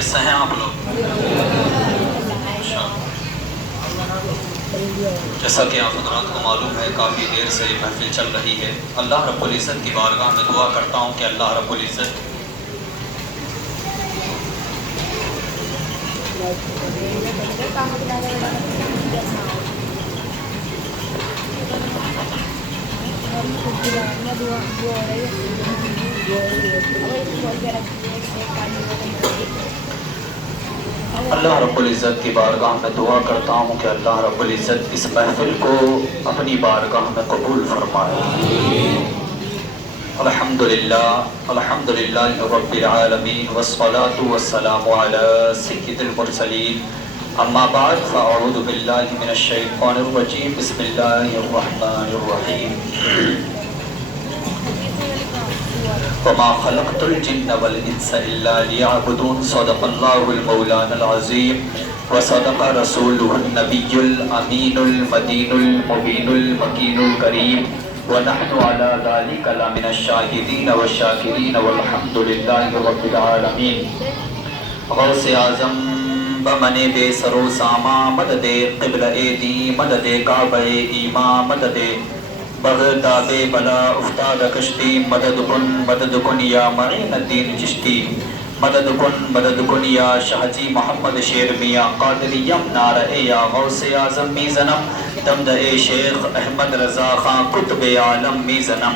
خیریت سے ہیں آپ لوگ؟ جیسا کہ آپ حضرات کو معلوم ہے کافی دیر سے محفل چل رہی ہے. اللہ رب العزت کی بارگاہ میں دعا کرتا ہوں کہ اللہ رب العزت اللہ رب العزت کی بارگاہ میں دعا کرتا ہوں کہ اللہ رب العزت اس محفل کو اپنی بارگاہ میں قبول فرمائے. الحمدللہ رب العالمین والصلاة والسلام علی سید المرسلین. اما بعد فاعوذ باللہ من الشیطان الرجیم. بسم اللہ الرحمن الرحیم. وما خلقت الجن والانس الا ليعبدون. صدق اللہ المولان العظیم وصدق رسولہ النبی الامین المدین المبین المکین الکریم ونحن على ذلك لمن الشاہدین والشاکرین والحمد للہ رب العالمین. غوث اعظم بمن بے سر و ساما مدد قبل دی مدد کعبہ ایما مدد بغداد بلا افتاد کشتی مدد کن یا معین الدین چشتی مدد کن یا شہجی محمد شیر میاں قادریم نعرہ یا غوث اعظم میزنم دمدہ شیخ احمد رضا خان قطب عالم میزنم.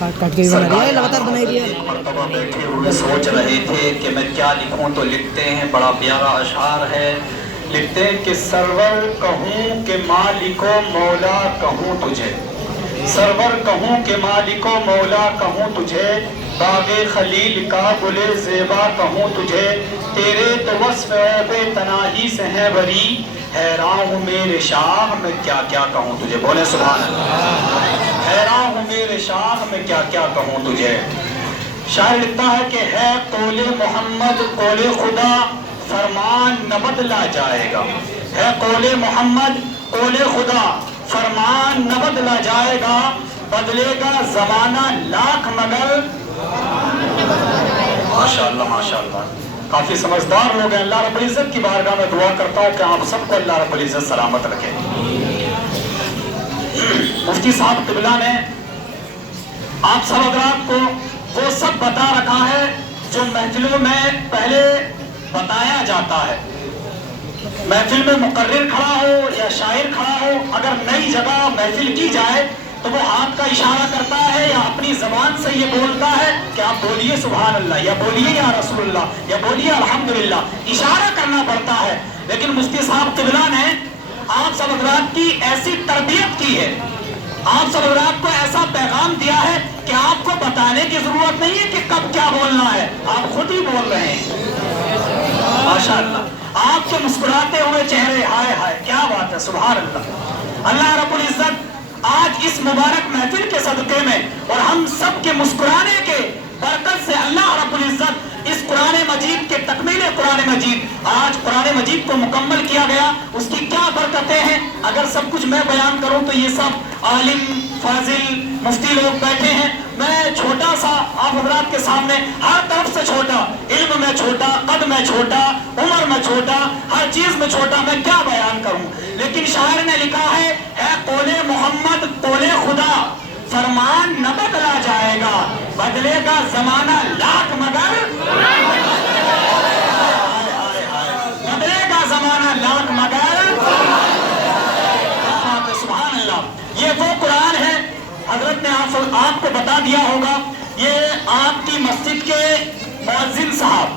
مرتبہ بیٹھے ہوئے سوچ رہے تھے کہ میں کیا لکھوں تو لکھتے ہیں بڑا پیارا اشعار ہے. لکھتے ہیں کہ سرور کہوں کہ مالک و مولا کہوں تجھے, سرور کہوں کہ مالک و مولا کہوں تجھے, باغ خلیل کا گل زیبا کہوں تجھے, تیرے تو وصف عیب تناہی سے ہیں بری, حیران ہوں میرے شاہ میں کیا کیا کہوں تجھے. بولے سبحان اللہ. حیران ہوں میرے شاہ میں کیا کیا کہوں تجھے. شاعر لکھتا ہے کہ ہے قول محمد قول خدا فرمان نہ بدلا جائے گا. ہے قول محمد قول خدا فرمان نہ بدلا جائے گا, بدلے گا زمانہ لاکھ مگر. ماشاءاللہ ماشاءاللہ, کافی سمجھدار لوگ ہیں. اللہ رب العزت کی بارگاہ میں دعا کرتا ہوں کہ آپ سب کو اللہ رب العزت سلامت رکھے. مفتی صاحب قبلہ نے آپ سب حضرات کو وہ سب بتا رکھا ہے جو محفلوں میں پہلے بتایا جاتا ہے. محفل میں مقرر کھڑا ہو یا شاعر کھڑا ہو, اگر نئی جگہ محفل کی جائے تو وہ ہاتھ کا اشارہ کرتا ہے یا اپنی زبان سے یہ بولتا ہے کہ آپ بولیے سبحان اللہ یا بولیے یا رسول اللہ یا بولیے الحمدللہ. اشارہ کرنا پڑتا ہے. لیکن مفتی صاحب قبلہ نے آپ سب حضرات کی ایسی تربیت کی ہے, آپ سب حضرات کو ایسا پیغام دیا ہے کہ آپ کو بتانے کی ضرورت نہیں ہے کہ کب کیا بولنا ہے, آپ خود ہی بول رہے ہیں. ماشاءاللہ, آپ کے مسکراتے ہوئے چہرے, ہائے ہائے کیا بات ہے, سبحان اللہ. اللہ رب العزت آج اس مبارک محفل کے صدقے میں اور ہم سب کے مسکرانے کے برکت سے اللہ رب العزت اس قرآن مجید کے تکمیل قرآن مجید, آج قرآن مجید کو مکمل کیا گیا, اس کی کیا برکتیں ہیں. اگر سب کچھ میں بیان کروں تو یہ سب عالم فاضل مفتی لوگ بیٹھے ہیں, میں چھوٹا سا آپ حضرات کے سامنے, ہر طرف سے چھوٹا, علم میں چھوٹا, قد میں چھوٹا, عمر میں چھوٹا, ہر چیز میں چھوٹا, میں کیا بیان کروں. لیکن شاعر نے لکھا ہے قول محمد قول خدا فرمان نہ بدلا جائے گا, بدلے گا زمانہ لاکھ مگر, بدلے گا زمانہ لاکھ مگر. سبحان اللہ. یہ وہ قرآن ہے, حضرت نے آپ کو بتا دیا ہوگا, یہ آپ کی مسجد کے مؤذن صاحب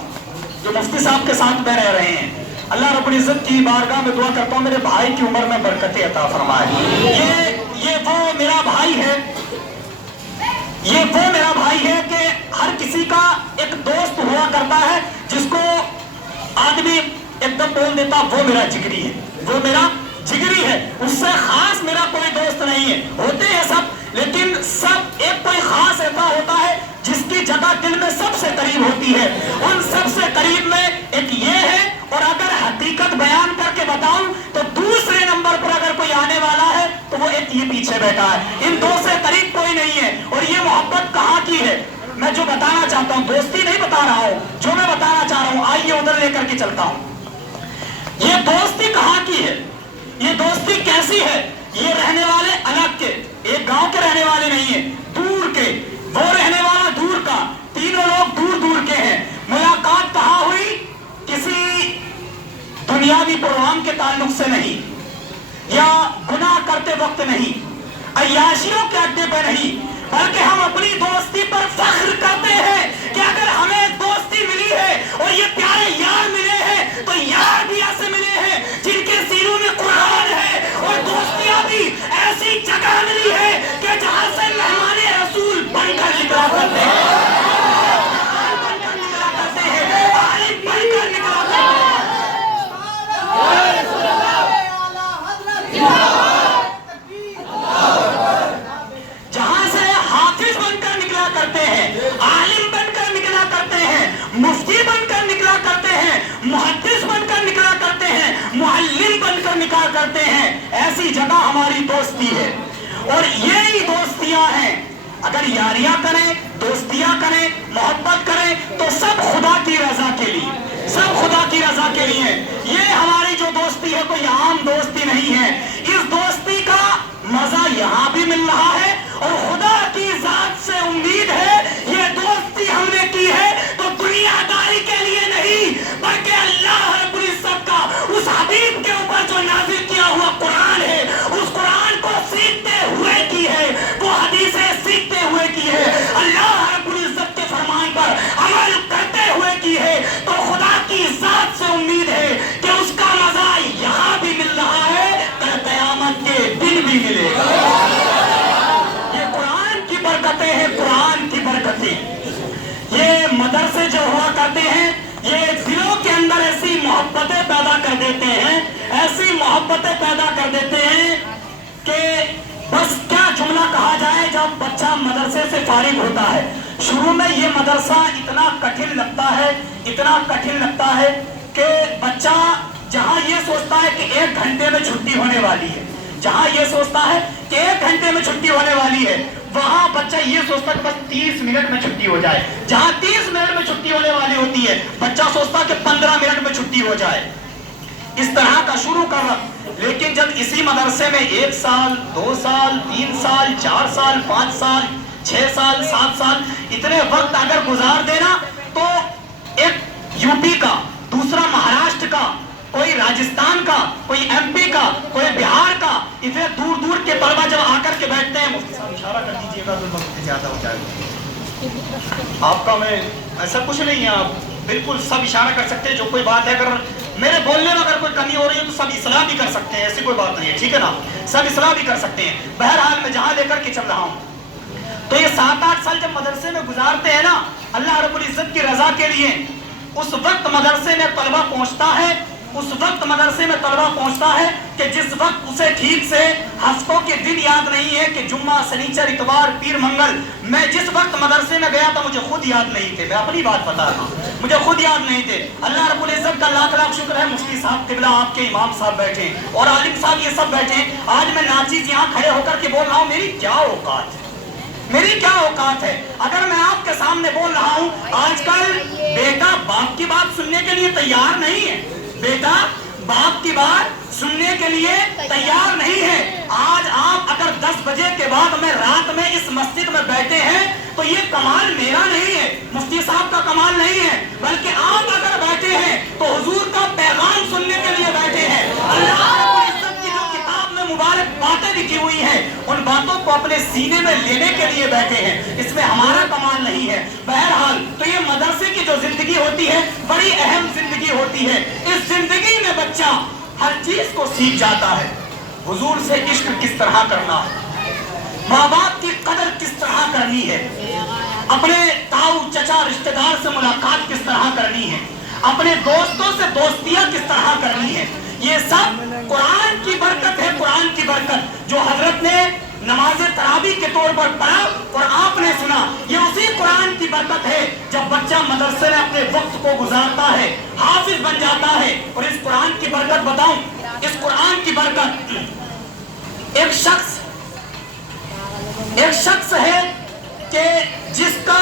جو مفتی صاحب کے ساتھ میں رہ رہے ہیں, اللہ رب العزت کی بارگاہ میں دعا کرتا ہوں میرے بھائی کی عمر میں برکتیں عطا فرمائے. یہ وہ میرا بھائی ہے, یہ وہ میرا بھائی ہے کہ ہر کسی کا ایک دوست ہوا کرتا ہے جس کو آدمی ایک دم بول دیتا وہ میرا جگری ہے, وہ میرا جگری ہے, اس سے خاص میرا کوئی دوست نہیں ہے. ہوتے ہیں سب, لیکن سب ایک کوئی خاص ایسا ہوتا ہے جس کی جگہ دل میں سب سے قریب ہوتی ہے. ان سب سے قریب میں ایک یہ ہے, اور اگر حقیقت بیان کر کے بتاؤں تو دوسرے نمبر پر اگر کوئی آنے والا ہے تو وہ ایک یہ پیچھے بیٹھا ہے. ان دو سے قریب کوئی نہیں ہے. اور یہ محبت کہاں کی ہے, میں جو بتانا چاہتا ہوں دوستی نہیں بتا رہا ہوں، جو میں بتانا چاہ رہا ہوں آئیے ادھر لے کر کے چلتا ہوں. یہ دوستی کہاں کی ہے، یہ دوستی کیسی ہے؟ یہ رہنے والے الگ کے، ایک گاؤں کے رہنے والے نہیں ہیں، دور کے. وہ رہنے والا دور کا، تینوں لوگ دور دور کے ہیں. ملاقات کہاں ہوئی؟ کسی دنیاوی پروگرام کے تعلق سے نہیں، یا گناہ کرتے وقت نہیں، عیاشیوں کے اڈے پہ نہیں، بلکہ ہم اپنی دوستی پر فخر کرتے ہیں کہ اگر ہمیں دوستی ملی ہے اور یہ پیارے یار ملے ہیں تو یار بھی ایسے ملے ہیں جن کے سینوں میں قرآن ہے، اور دوستیاں بھی ایسی جگہ ملی ہے کہ جہاں سے مہمان رسول بن کر نکلا کرتے ہیں، بن کر نکلا کرتے ہیں، عالم بن کر نکلا کرتے ہیں، جہاں سے حافظ بن کر نکلا کرتے ہیں، عالم بن کر نکلا کرتے ہیں، مفتی بن کر نکلا کرتے ہیں، محدث بن کر نکلا کرتے ہیں، معلم بن کر نکلا کرتے ہیں. ایسی جگہ ہماری دوستی ہے. اور یہی دوستیاں ہیں. اگر یاریاں کریں، دوستیاں کریں، محبت کریں تو سب خدا کی رضا کے لیے، سب خدا کی رضا کے لیے. یہ ہماری جو دوستی ہے کوئی عام دوستی نہیں ہے. اس دوستی کا مزہ یہاں بھی مل رہا ہے، اور خدا کی ذات سے امید ہے یہ دوستی ہم نے کی ہے تو دنیا داری کے لیے نہیں، بلکہ اللہ رب العزت کا اس حبیب کے اوپر جو نازل کیا ہوا قرآن ہے اس قرآن کو سیکھتے ہوئے کی ہے، وہ حدیثیں سیکھتے ہوئے کی ہے، اللہ رب العزت کے فرمان پر عمل کرتے ہوئے کی ہے. تو خدا کی ذات سے امید ہے کہ اس کا مزہ یہاں بھی مل رہا ہے، کل قیامت کے دن بھی ملے گا. یہ قرآن کی برکتیں ہیں، قرآن کی برکتیں. یہ مدرسے جو ہوا کرتے ہیں یہ دلوں کے اندر ایسی محبتیں پیدا کر دیتے ہیں، ایسی محبتیں پیدا کر دیتے ہیں کہ بس کیا جملہ کہا جائے. جب بچہ مدرسے سے فارغ ہوتا ہے، شروع میں یہ مدرسہ اتنا کٹھن لگتا ہے، اتنا کٹھن لگتا ہے کہ بچہ جہاں یہ سوچتا ہے کہ 1 گھنٹے میں چھٹی ہونے والی ہے، جہاں یہ سوچتا ہے کہ 1 گھنٹے میں چھٹی ہونے والی ہے، وہاں بچہ یہ سوچتا ہے کہ بس 30 منٹ میں چھٹی ہو جائے. جہاں 30 منٹ میں چھٹی ہونے والی ہوتی ہے بچہ سوچتا ہے کہ 15 منٹ میں چھٹی ہو جائے. اس طرح کا شروع کر رہا. لیکن جب اسی مدرسے میں 1 سال 2 سال 3 سال 4 سال 5 سال 6 سال 7 سال اتنے وقت اگر گزار دینا تو ایک یو پی کا، دوسرا مہاراشٹر کا، کوئی راجستھان کا، کوئی ایم پی کا، کوئی بہار کا، اتنے دور دور کے طلبہ جب آ کر کے بیٹھتے ہیں، مفتی صاحب اشارہ کر دیجیے گا تو وقت زیادہ ہو جائے گا. آپ کا میں ایسا کچھ نہیں ہے، آپ بالکل سب اشارہ کر سکتے ہیں. جو کوئی بات ہے اگر میرے بولنے میں اگر کوئی کمی ہو رہی ہے تو سب اصلاح بھی کر سکتے ہیں، ایسی کوئی بات نہیں ہے، ٹھیک ہے نا، سب اصلاح بھی کر سکتے ہیں. بہرحال میں جہاں لے کر کے چل رہا ہوں تو یہ 7-8 سال جب مدرسے میں گزارتے ہیں نا اللہ رب العزت کی رضا کے لیے، اس وقت مدرسے میں طلبہ پہنچتا ہے، اس وقت مدرسے میں طلبہ پہنچتا ہے کہ جس وقت اسے ٹھیک سے ہفتوں کے دن یاد نہیں ہے کہ جمعہ سنیچر اتوار پیر منگل. میں جس وقت مدرسے میں گیا تھا مجھے خود یاد نہیں تھے، میں اپنی بات بتا رہا ہوں، مجھے خود یاد نہیں تھے. اللہ رب العزت کا لاکھ لاکھ شکر ہے مفتی صاحب قبلہ آپ کے امام صاحب بیٹھے اور عالم صاحب یہ سب بیٹھے. آج میں ناچیز یہاں کھڑے ہو کر کے بول رہا ہوں، میری کیا اوقات ہے، میری کیا اوقات ہے. اگر میں آپ کے سامنے بول رہا ہوں، آج کل بیٹا باپ کی بات سننے کے لیے تیار نہیں ہے، بیٹا باپ کی بات سننے کے لیے تیار نہیں ہے. آج آپ اگر 10 بجے کے بعد میں رات میں اس مسجد میں بیٹھے ہیں تو یہ کمال میرا نہیں ہے، مفتی صاحب کا کمال نہیں ہے، بلکہ آپ اگر بیٹھے ہیں تو حضور کا پیغام سننے کے لیے بیٹھے ہیں. اللہ رب العزت کی جو کتاب میں مبارک باتیں لکھی ہوئی ہیں ان باتوں کو اپنے سینے میں لینے کے لیے بیٹھے ہیں، اس میں ہمارا کمال نہیں ہے. بہرحال تو یہ مدرسے کی جو زندگی ہوتی ہے بڑی اہم زندگی ہوتی ہے. اس زندگی میں بچہ ہر چیز کو سیکھ جاتا ہے. حضور سے عشق کس طرح کرنا ہے، ماں باپ کی قدر کس طرح کرنی ہے، اپنے تاؤ چچا رشتہ دار سے ملاقات کس طرح کرنی ہے، اپنے دوستوں سے دوستیاں کس طرح کرنی ہے. یہ سب قرآن کی برکت ہے، قرآن کی برکت جو حضرت نے نماز تراویح کے طور پر پڑھا اور آپ نے سنا. یہ اسی قرآن کی برکت ہے جب بچہ مدرسے میں اپنے وقت کو گزارتا ہے، حافظ بن جاتا ہے. اور اس قرآن کی برکت بتاؤں، اس قرآن کی برکت ایک شخص ہے کہ جس کا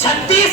36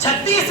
36